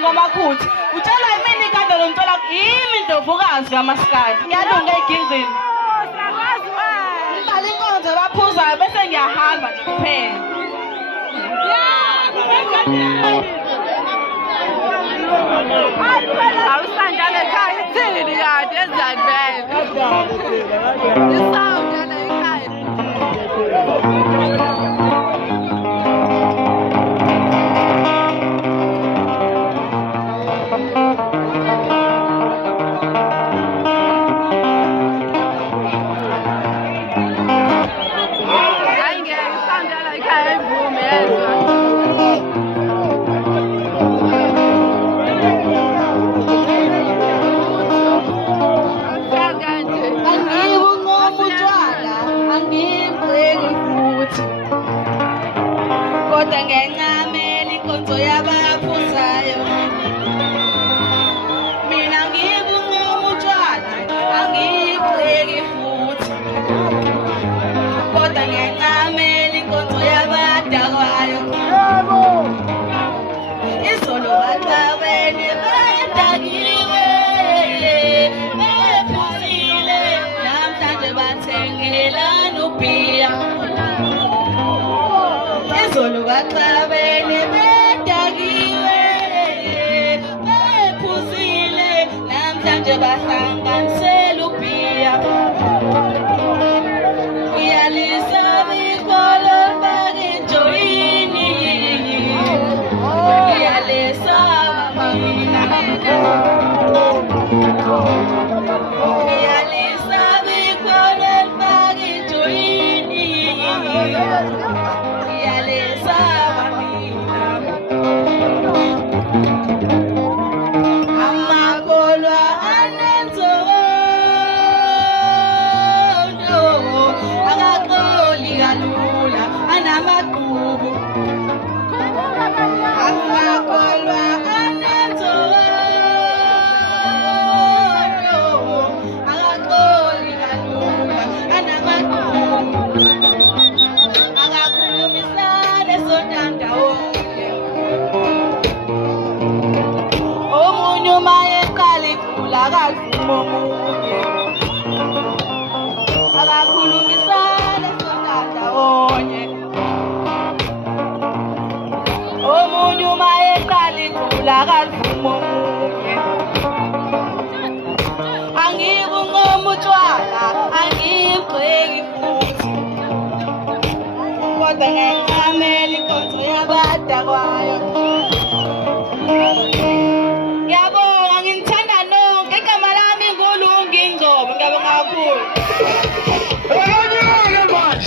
ngomakhuthi. Utshela yimini kade lo mthola yimi Ndlovukazi kaMaskandi. Ngiyalunga egingzini. Ngiqala inkonzo abaphuzayo bese ngiyahamba nje kuphela. Awusandala ekhaya ithini kade enzani baby? Isawundala ekhaya. Kodwa ngencamela inkonzo yabaphuzayo. Mina ngibunqoma utshwala angiyigxeki futhi. Kodwa ngencamela inkonzo yabadakwayo. Izolo baxabene bedakiwe bephuzile namhlanje bathengelana ubhiya. Izolo baxabene bedakiwe bephuzile namhlanje bahlanganisela ubhiya. Ngiyalisaba ikolo lifake ijoyini. Ngiyalisaba mina. Ngiyalisaba ikolo lifake ijoyini. Ngiyalisaba mina. Amakholwa anenzondo akaxoli kalula anamaqubu. Amakholwa anenzondo akaxoli kalula anamaqubu. Akakhulumisane sondandawonye. Omunye uma eqala igula akavuma omunye. Akakhulumisane sondandawonye. Omunye uma eqala igula akavuma omunye. Angibunqoma utshwala angiyigxeki futhi. Kodwa ngencamela inkonzo yabadakwayo. Ngiyabonga nginithanda nonke igama lami nguLungi Ngcobo. Ngiyabonga kakhulu.